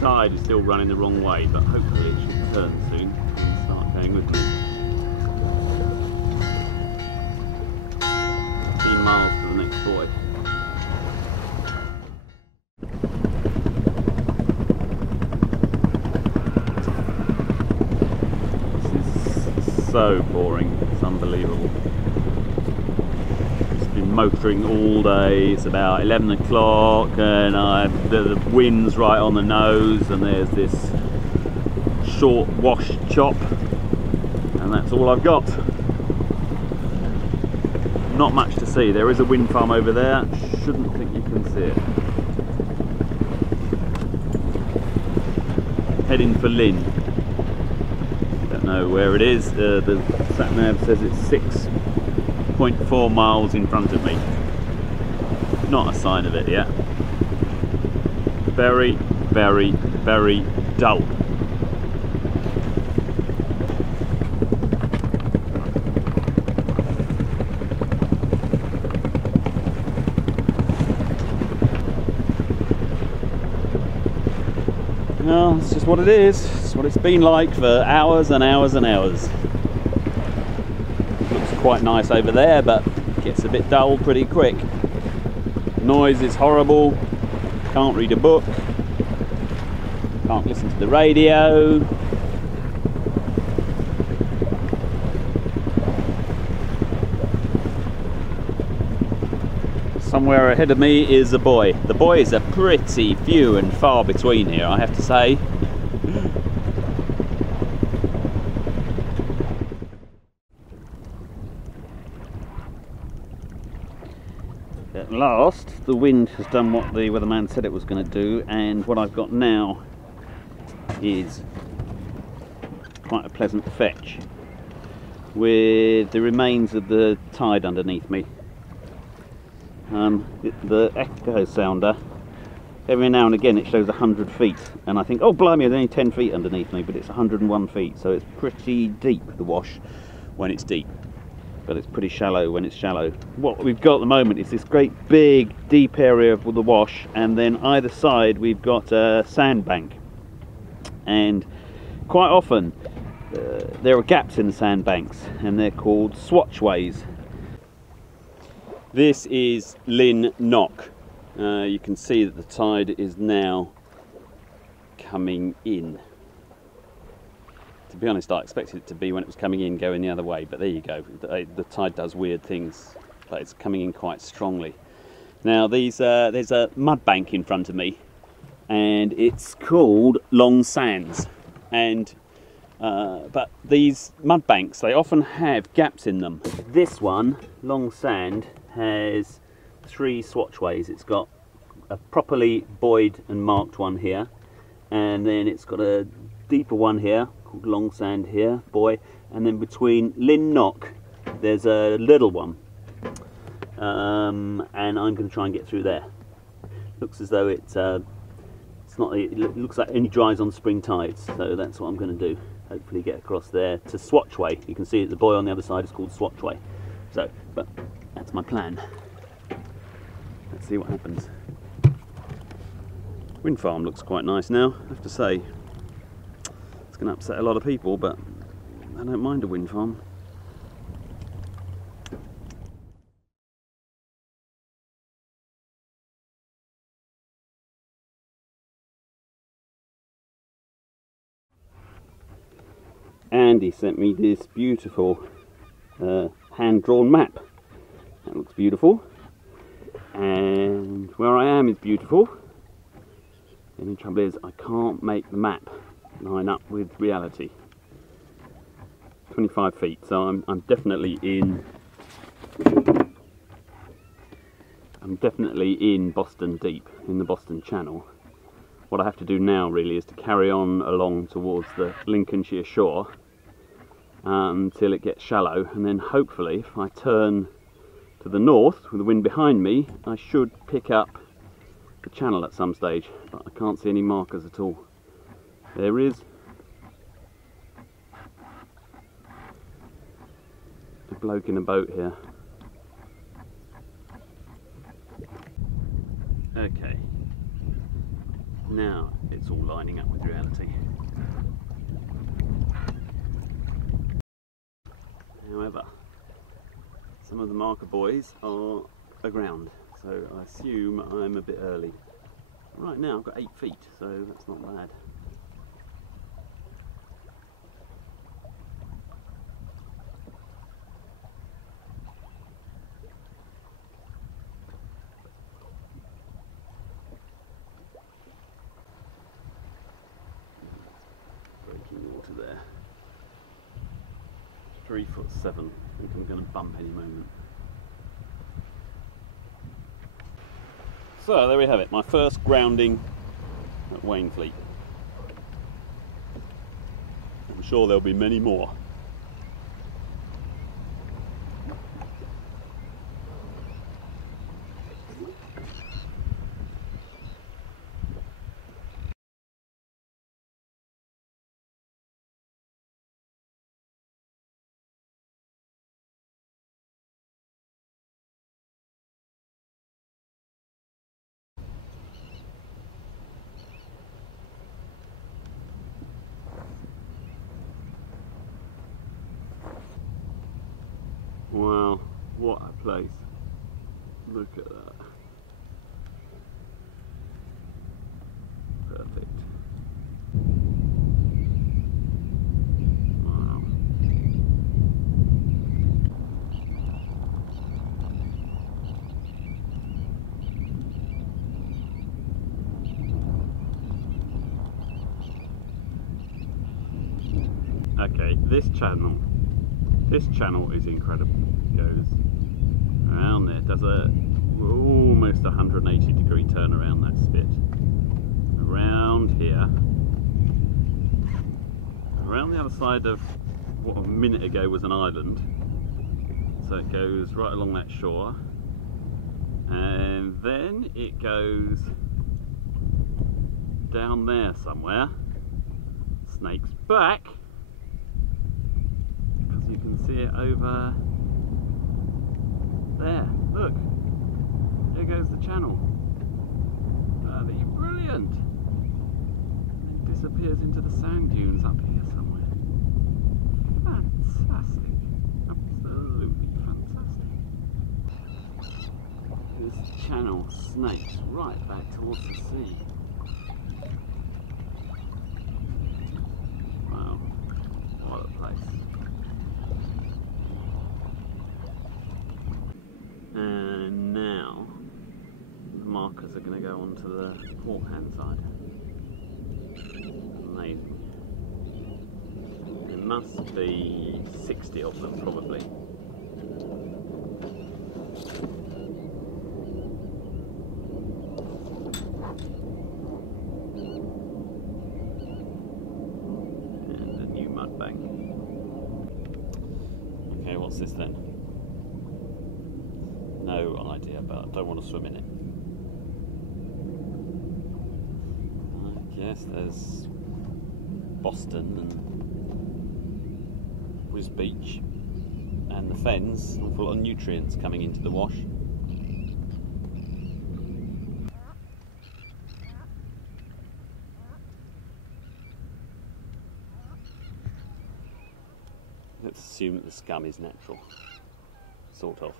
tide is still running the wrong way, but hopefully it should turn soon and start going with me. 15 miles to the next buoy. This is so boring, it's unbelievable. Been motoring all day. It's about 11 o'clock and the wind's right on the nose, and there's this short wash chop, and that's all I've got. Not much to see. There is a wind farm over there. Shouldn't think you can see it. Heading for Lynn. Don't know where it is. The sat nav says it's 6.4 miles in front of me. Not a sign of it yet. Very, very, very dull. Well, it's just what it is. It's what it's been like for hours and hours and hours. Looks quite nice over there, but gets a bit dull pretty quick. Noise is horrible. Can't read a book. Can't listen to the radio. Somewhere ahead of me is a buoy. The buoys are pretty few and far between here, I have to say. At last, the wind has done what the weatherman said it was going to do, and what I've got now is quite a pleasant fetch with the remains of the tide underneath me. The echo sounder, every now and again it shows 100 feet, and I think, oh blimey, there's only 10 feet underneath me, but it's 101 feet, so it's pretty deep, the wash, when it's deep, but it's pretty shallow when it's shallow. What we've got at the moment is this great big deep area of the wash, and then either side we've got a sandbank, and quite often there are gaps in the sandbanks, and they're called swatchways. This is Lynn Knock. You can see that the tide is now coming in. To be honest, I expected it to be when it was coming in going the other way, but there you go. The tide does weird things, but it's coming in quite strongly. Now there's a mud bank in front of me, and it's called Long Sands. And but these mud banks, they often have gaps in them. This one, Long Sand, has 3 swatchways. It's got a properly buoyed and marked one here, and then it's got a deeper one here called Long Sand here, buoy, and then between Lynn Knock there's a little one, and I'm going to try and get through there. Looks as though it looks like it only dries on spring tides, so that's what I'm going to do. Hopefully get across there to Swatchway. You can see the buoy on the other side is called Swatchway. So, but that's my plan. Let's see what happens. Wind farm looks quite nice now, I have to say. It's going to upset a lot of people, but I don't mind a wind farm. Andy sent me this beautiful hand-drawn map. That looks beautiful, and where I am is beautiful. The only trouble is I can't make the map line up with reality. 25 feet, so I'm definitely in. I'm definitely in Boston Deep, in the Boston Channel. What I have to do now really is to carry on along towards the Lincolnshire shore until it gets shallow, and then hopefully if I turn to the north with the wind behind me, I should pick up the channel at some stage, but I can't see any markers at all. There is a bloke in a boat here. Okay. Now, it's all lining up with reality. However, some of the marker buoys are aground, so I assume I'm a bit early. Right now I've got 8 feet, so that's not bad. Breaking water there. 3'7". I think I'm going to bump any moment. So there we have it, my first grounding at Wainfleet. I'm sure there'll be many more. Wow, what a place. Look at that. Perfect. Wow. Okay, this channel is incredible. It goes around there, does a almost 180 degree turn around that spit. Around here, around the other side of what a minute ago was an island. So it goes right along that shore, and then it goes down there somewhere, snakes back. You can see it over there. Look, there goes the channel. Bloody brilliant. And it disappears into the sand dunes up here somewhere. Fantastic. Absolutely fantastic. This channel snakes right back towards the sea. Wow, what a place. And now the markers are going to go onto the port hand side. Amazing. There must be 60 of them probably. And a new mud bank. Okay, what's this then? No idea, but I don't want to swim in it. I guess there's Boston and Whiz Beach and the Fens, an awful lot of nutrients coming into the wash. Let's assume that the scum is natural, sort of.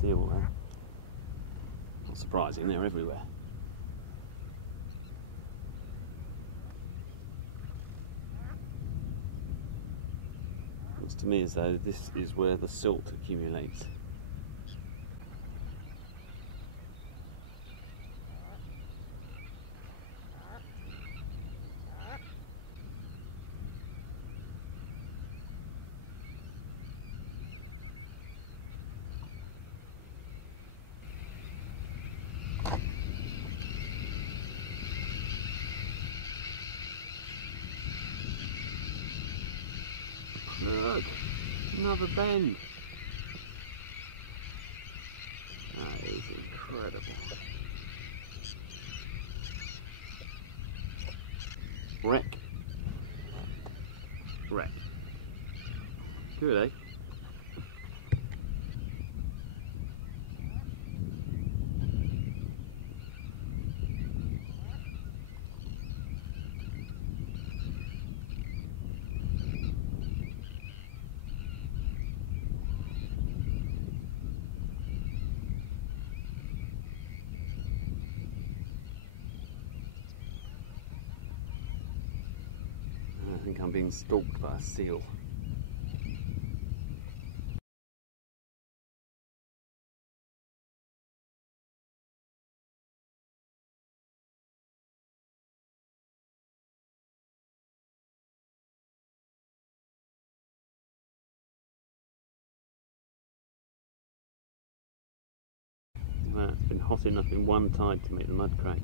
Seal there. Not surprising, they're everywhere. Looks to me as though this is where the silt accumulates. Look, another bend. That is incredible. Wreck. Wreck. Good, eh? I think I'm being stalked by a seal. Well, it's been hot enough in one tide to make the mud crack.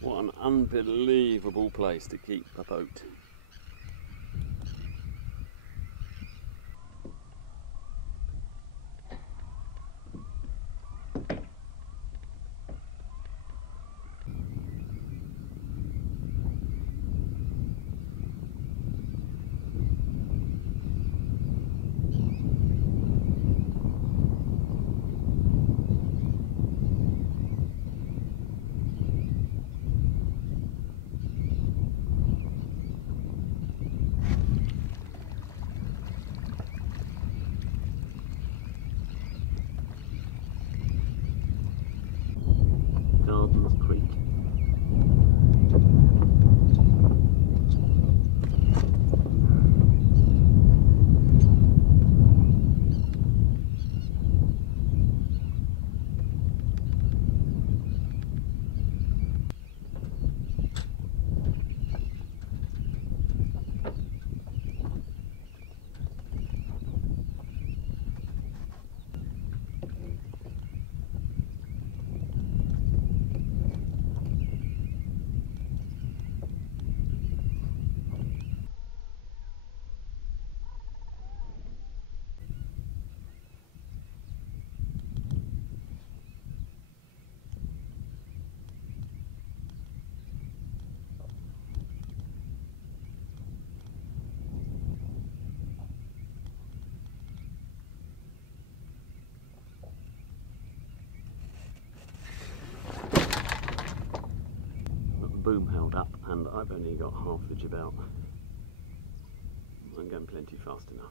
What an unbelievable place to keep a boat. Creek. Boom held up and I've only got half the jib out. I'm going plenty fast enough.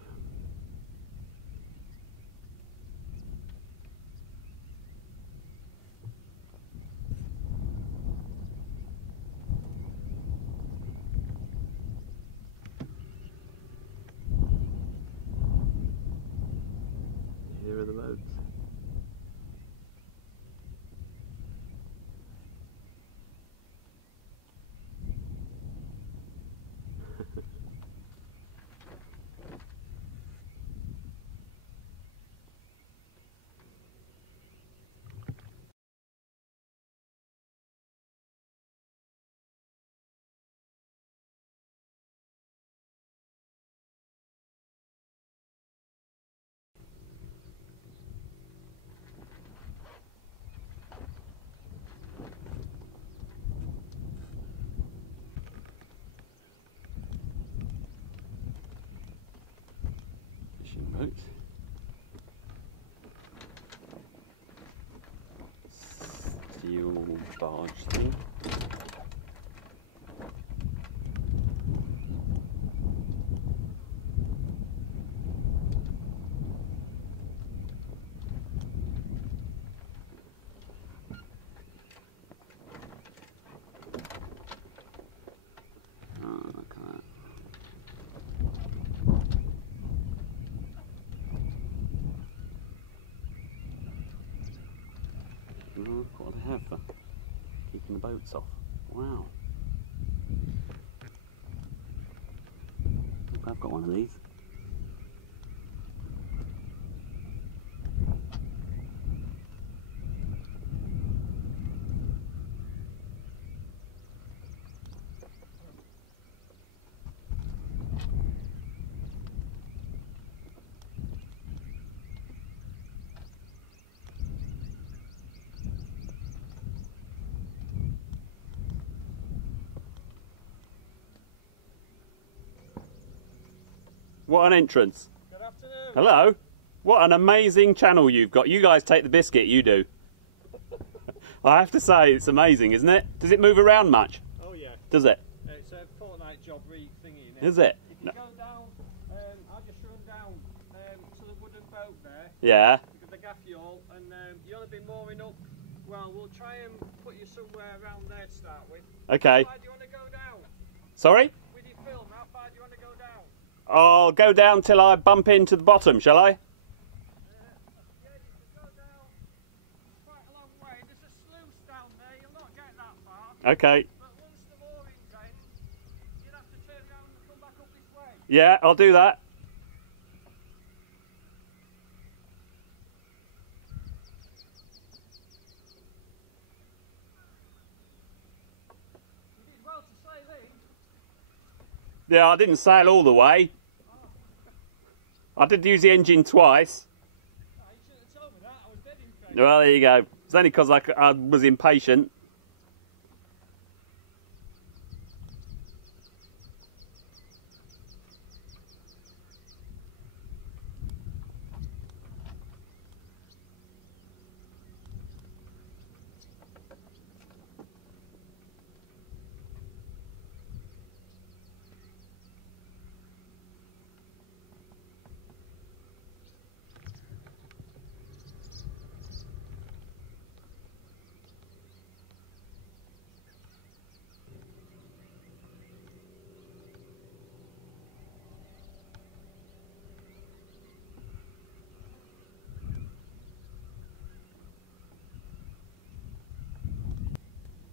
Here are the boats. fishing boat. Steel barge thing. Oh, what do they have for keeping the boats off? Wow. I've got one of these. What an entrance. Good afternoon. Hello. What an amazing channel you've got. You guys take the biscuit, you do. I have to say, it's amazing, isn't it? Does it move around much? Oh yeah. Does it? It's a fortnight job thingy. Is it? If you go down, I'll just run down to the wooden boat there. Yeah. With the gaff yawl, and you'll be mooring up. Well, we'll try and put you somewhere around there to start with. Okay. How far do you want to go down? Sorry? With your film, how far do you want to go down? I'll go down till I bump into the bottom, shall I? Yeah, you can go down quite a long way. There's a sluice down there. You'll not get that far. Okay. But once the mooring's in, you'll have to turn around and come back up this way. Yeah, I'll do that. You did well to sail in. Yeah, I didn't sail all the way. I did use the engine twice. Oh, you should have told me that. I was dead impressed. Well, there you go. It's only because I was impatient.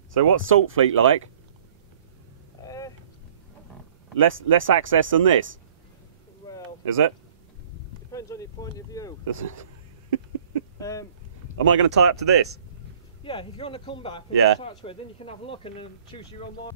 So what's Salt Fleet like? Less access than this, Well, is it? depends on your point of view. Am I going to tie up to this? Yeah, if you want to come back and Yeah. start with, then you can have a look and choose your own mooring.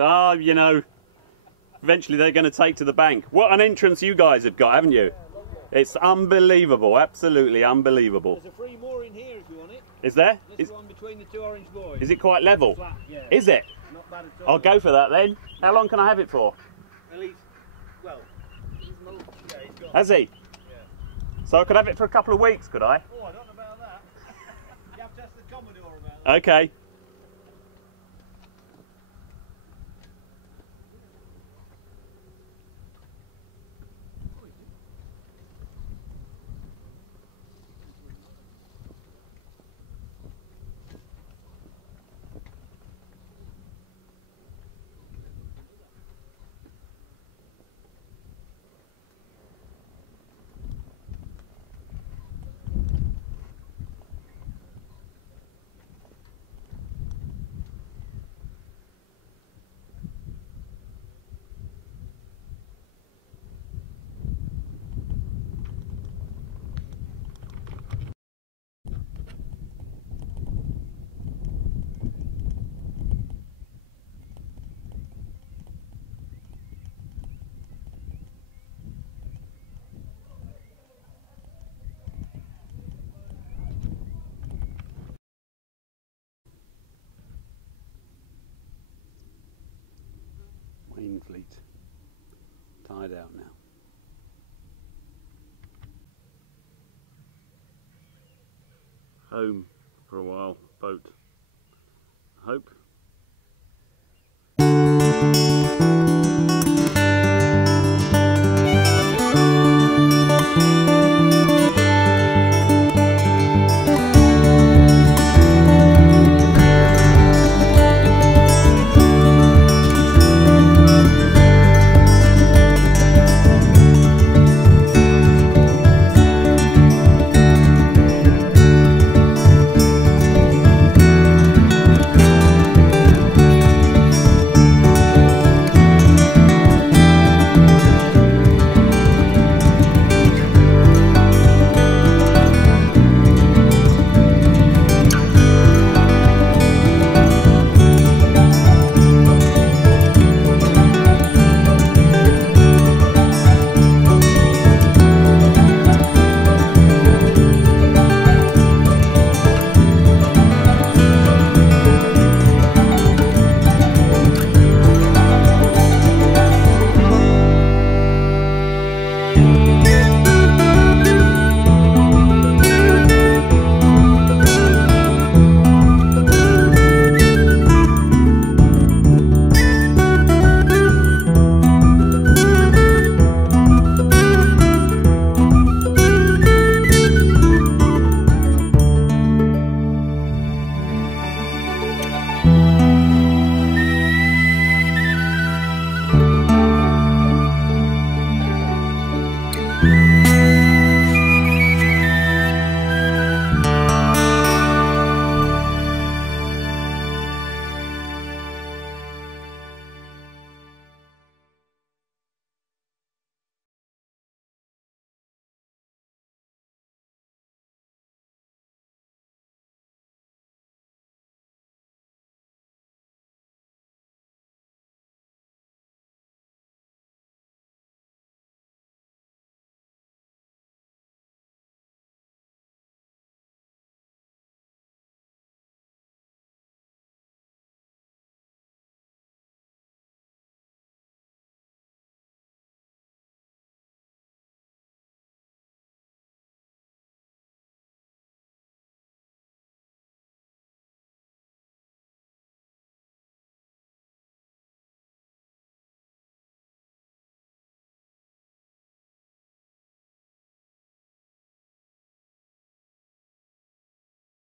Ah, you know, eventually they're going to take to the bank. What an entrance you guys have got, haven't you? It's unbelievable, absolutely unbelievable. There's a free mooring here if you want it. Is there? This one between the two orange buoys. Is it quite level? Flat, yeah. Is it? Not bad at all. I'll go for that then. How long can I have it for? Well, well, he's gone. Has he? Yeah. So I could have it for a couple of weeks, could I? Oh, I don't know about that. You have to ask the Commodore about that. Okay. complete. Tired out now. Home for a while, boat. I hope.